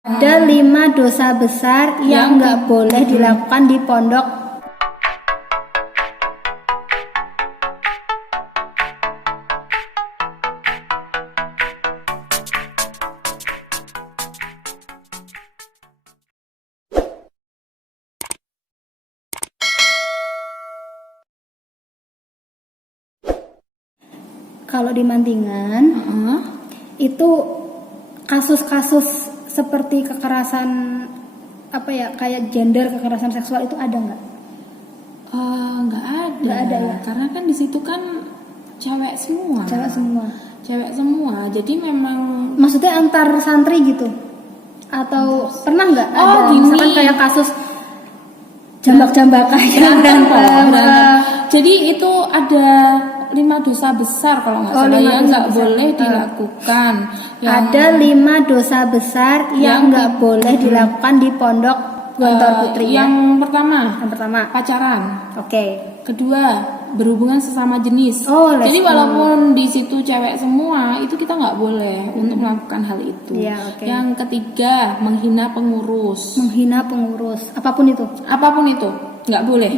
Ada 5 dosa besar yang nggak boleh dilakukan di pondok. Kalau di Mantingan, itu kasus-kasus seperti kekerasan kayak gender, kekerasan seksual itu ada nggak? Nggak ada. Nggak ada ya? Karena kan di situ kan cewek semua. Cewek semua. Jadi memang. Maksudnya antar santri gitu? Atau pernah nggak ada gini. misalkan kayak kasus jambak-jambakan yang berantem? Jadi itu ada 5 dosa besar kalau nggak salah yang nggak boleh dilakukan. Ada 5 dosa besar yang nggak boleh dilakukan di pondok Gontor Putri. Yang pertama pacaran. Oke. Kedua, berhubungan sesama jenis. Jadi walaupun di situ cewek semua, itu kita nggak boleh untuk melakukan hal itu. Yang ketiga, menghina pengurus. Apapun itu nggak boleh.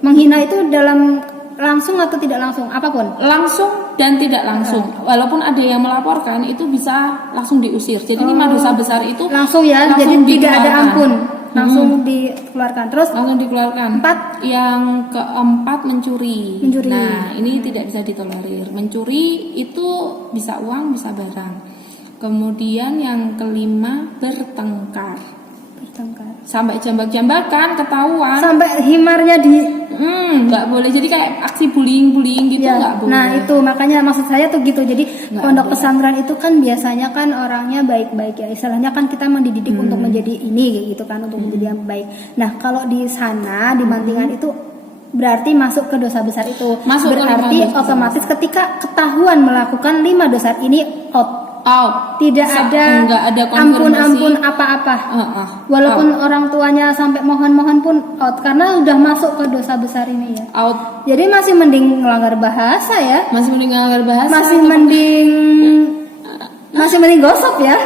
Menghina itu dalam langsung atau tidak langsung, apapun. Langsung dan tidak langsung. Walaupun ada yang melaporkan, itu bisa langsung diusir. Jadi 5 dosa besar itu langsung ya. Jadi tidak ada ampun. Langsung dikeluarkan. Terus langsung dikeluarkan. 4. Yang keempat mencuri. Nah, ini tidak bisa ditolerir. Mencuri itu bisa uang, bisa barang. Kemudian yang kelima bertengkar. Sampai jambak-jambakan, ketahuan. Sampai himarnya nggak boleh. Jadi kayak aksi bullying gitu nggak boleh. Nah itu makanya maksud saya tuh gitu. Jadi pondok pesantren itu kan biasanya kan orangnya baik-baik ya. Istilahnya kan kita mendidik untuk menjadi ini gitu kan, untuk menjadi yang baik. Nah kalau di sana di Mantingan itu berarti masuk ke dosa besar itu. Berarti otomatis ketika ketahuan melakukan 5 dosa ini out. Tidak ada ampun apa-apa. Walaupun orang tuanya sampai mohon-mohon pun out, karena udah masuk ke dosa besar ini ya. Out. Jadi masih mending melanggar bahasa ya. Masih mending gosip ya.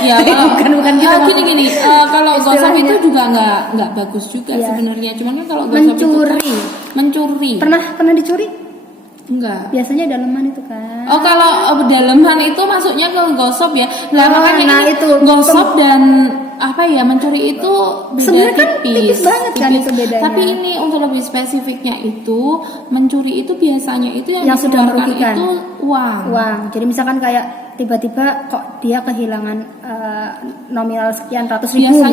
Ya, bukan gitu. Gini. Kalau gosip itu juga nggak bagus juga sebenarnya. Cuman kan kalau gosip mencuri. Pernah dicuri? Enggak. Biasanya daleman itu kan. Kalau daleman itu masuknya ke gosip ya. Makanya itu gosip dan mencuri itu beda. Sebenarnya kan tipis banget kan itu bedanya. Tapi ini untuk lebih spesifiknya itu, mencuri itu biasanya itu yang sudah merugikan itu uang. Jadi misalkan kayak tiba-tiba kok dia kehilangan nominal sekian ratus ribu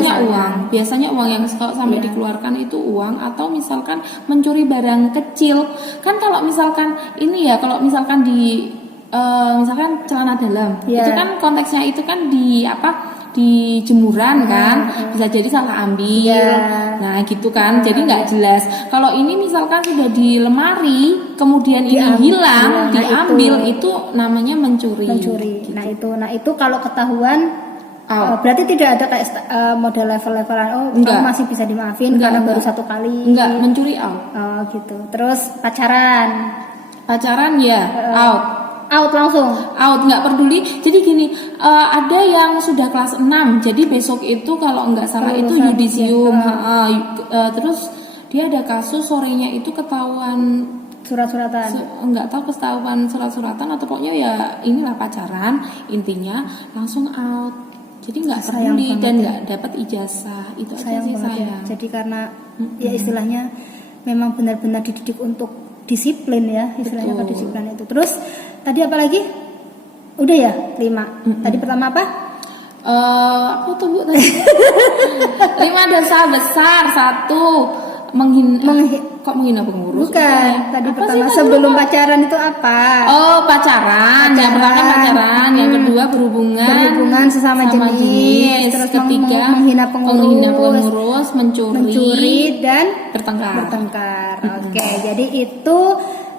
biasanya uang yang sampai dikeluarkan itu uang, atau misalkan mencuri barang kecil. Kan kalau misalkan ini ya, kalau misalkan di misalkan celana dalam, itu kan konteksnya itu kan di jemuran kan, bisa jadi salah ambil. Nah gitu kan, jadi nggak jelas. Kalau ini misalkan sudah di lemari, kemudian ini hilang, diambil, itu namanya mencuri. Gitu. Nah itu kalau ketahuan berarti tidak ada kayak model level-levelan. Kamu masih bisa dimaafin karena baru 1 kali. Enggak, mencuri gitu. Terus pacaran ya out langsung. Nggak peduli. Jadi gini, ada yang sudah kelas 6. Jadi besok itu kalau nggak salah itu yudisium. Terus dia ada kasus sorenya itu ketahuan surat-suratan. Nggak tahu ketahuan surat-suratan atau pokoknya ya inilah pacaran, intinya langsung out. Jadi nggak peduli dan nggak dapat ijazah. Itu aja sih sayang. Jadi karena ya istilahnya memang benar-benar dididik untuk disiplin ya, istilahnya kedisiplinan itu. Terus tadi apa lagi? Udah ya 5. Tadi pertama apa? Aku tunggu tadi. 5 dosa besar. 1, menghina pengurus. Bukan. Tadi pertama sebelum pacaran itu apa? Pacaran. Yang pertama pacaran, yang kedua berhubungan sesama jenis. Terus ketiga menghina pengurus, mencuri dan bertengkar. Oke, jadi itu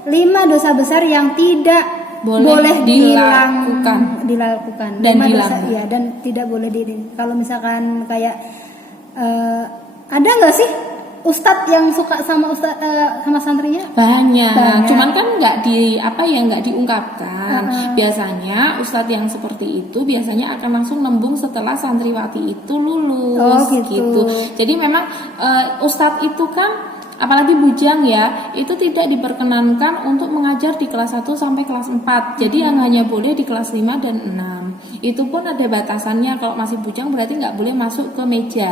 5 dosa besar yang tidak boleh dilakukan dan tidak boleh kalau misalkan kayak ada nggak sih ustadz yang suka sama sama santrinya? Banyak. Cuman kan nggak diungkapkan. Biasanya ustadz yang seperti itu biasanya akan langsung nembung setelah santriwati itu lulus. Gitu. Jadi memang ustadz itu kan, apalagi bujang ya, itu tidak diperkenankan untuk mengajar di kelas 1 sampai kelas 4. Jadi yang hanya boleh di kelas 5 dan 6. Itu pun ada batasannya. Kalau masih bujang berarti nggak boleh masuk ke meja.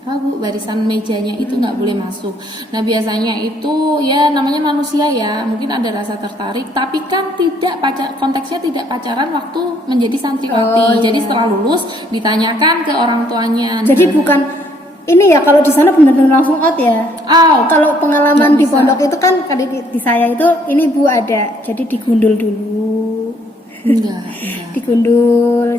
Bu, barisan mejanya itu nggak boleh masuk. Nah biasanya itu ya namanya manusia ya, mungkin ada rasa tertarik, tapi kan konteksnya tidak pacaran waktu menjadi santriwati. Jadi setelah lulus ditanyakan ke orang tuanya. Jadi bukan ini ya, kalau di sana benar-benar langsung out ya. Kalau pengalaman di pondok itu kan di saya itu ini Bu ada, jadi digundul dulu. Enggak. Digundul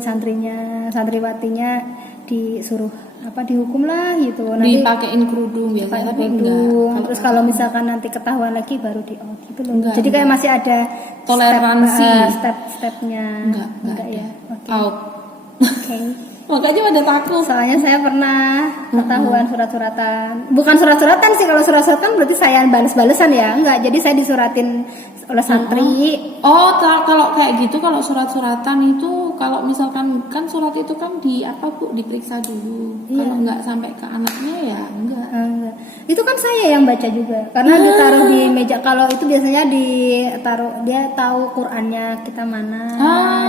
santriwatinya disuruh dihukum lah gitu. Nanti dipakein kerudung biasanya, tapi enggak. Terus kalau misalkan nanti ketahuan lagi baru di out gitu loh. Jadi kayak masih ada toleransi step-stepnya. Enggak ya. Oke. Makanya pada takut. Soalnya saya pernah ketahuan surat-suratan. Bukan surat-suratan sih, kalau surat-suratan berarti saya balas-balesan ya. Enggak, jadi saya disuratin oleh santri. Kalau kayak gitu, kalau surat-suratan itu, kalau misalkan kan surat itu kan diperiksa dulu. Kalau enggak sampai ke anaknya ya enggak. Itu kan saya yang baca juga. Karena ditaruh di meja. Kalau itu biasanya ditaruh, dia tahu Qur'annya kita mana.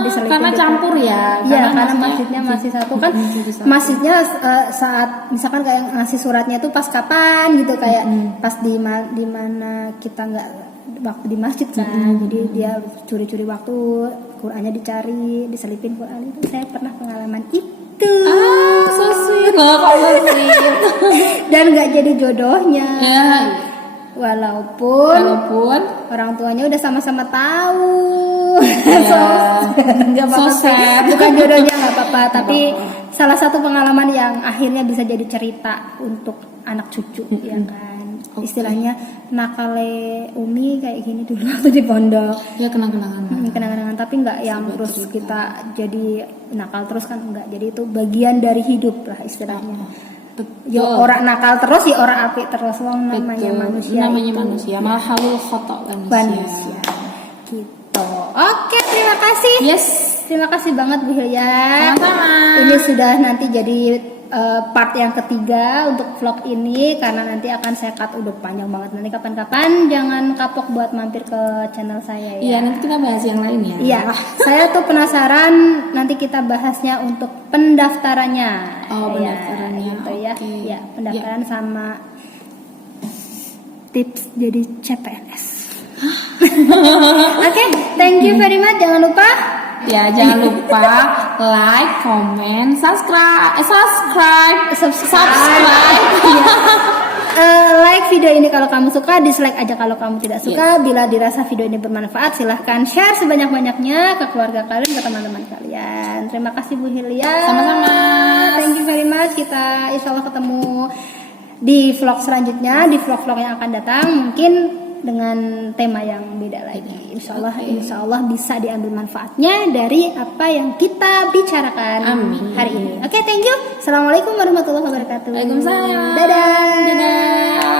Diselipin karena campur ya. Iya, karena masjidnya masih satu kan. Masjidnya saat misalkan kayak ngasih suratnya itu pas kapan gitu, kayak pas di mana kita nggak waktu di masjid kan. Jadi dia curi-curi waktu, Qur'annya dicari, diselipin Qur'an. Itu saya pernah pengalaman itu. So sweet. Dan nggak jadi jodohnya. Walaupun orang tuanya udah sama-sama tahu. Nggak apa-apa. Bukan jodohnya nggak apa-apa, tapi salah satu pengalaman yang akhirnya bisa jadi cerita untuk anak cucu, ya kan. Istilahnya nakale Umi kayak gini dulu waktu di pondok. Ya kenangan-kenangan, tapi nggak yang terus cerita. Kita jadi nakal terus kan, enggak. Jadi itu bagian dari hidup lah istilahnya. Ya orang nakal terus, ya orang apik terus, wong namanya manusia. Mahalul khotok manusia. Gitu. Oke, terima kasih. Terima kasih banget Bu Hilya. Sama-sama. Ini sudah nanti jadi part yang ketiga untuk vlog ini, karena nanti akan saya cut, udah panjang banget. Nanti kapan-kapan jangan kapok buat mampir ke channel saya ya. Iya, nanti kita bahas yang lain ya. Iya, saya tuh penasaran nanti kita bahasnya untuk pendaftarannya. Pendaftarannya. Gitu ya. Ya, pendaftaran sama tips jadi CPNS. Oke, thank you very much. Jangan lupa like, comment, subscribe. Like video ini kalau kamu suka, dislike aja kalau kamu tidak suka. Bila dirasa video ini bermanfaat, silahkan share sebanyak-banyaknya ke keluarga kalian, ke teman-teman kalian. Terima kasih Bu Hilya. Sama-sama. Thank you very much. Kita insya Allah ketemu di vlog selanjutnya, di vlog-vlog yang akan datang, mungkin dengan tema yang beda lagi. Insya Allah bisa diambil manfaatnya dari apa yang kita bicarakan hari ini. Oke, thank you. Assalamualaikum warahmatullahi wabarakatuh. Waalaikumsalam. Dadah.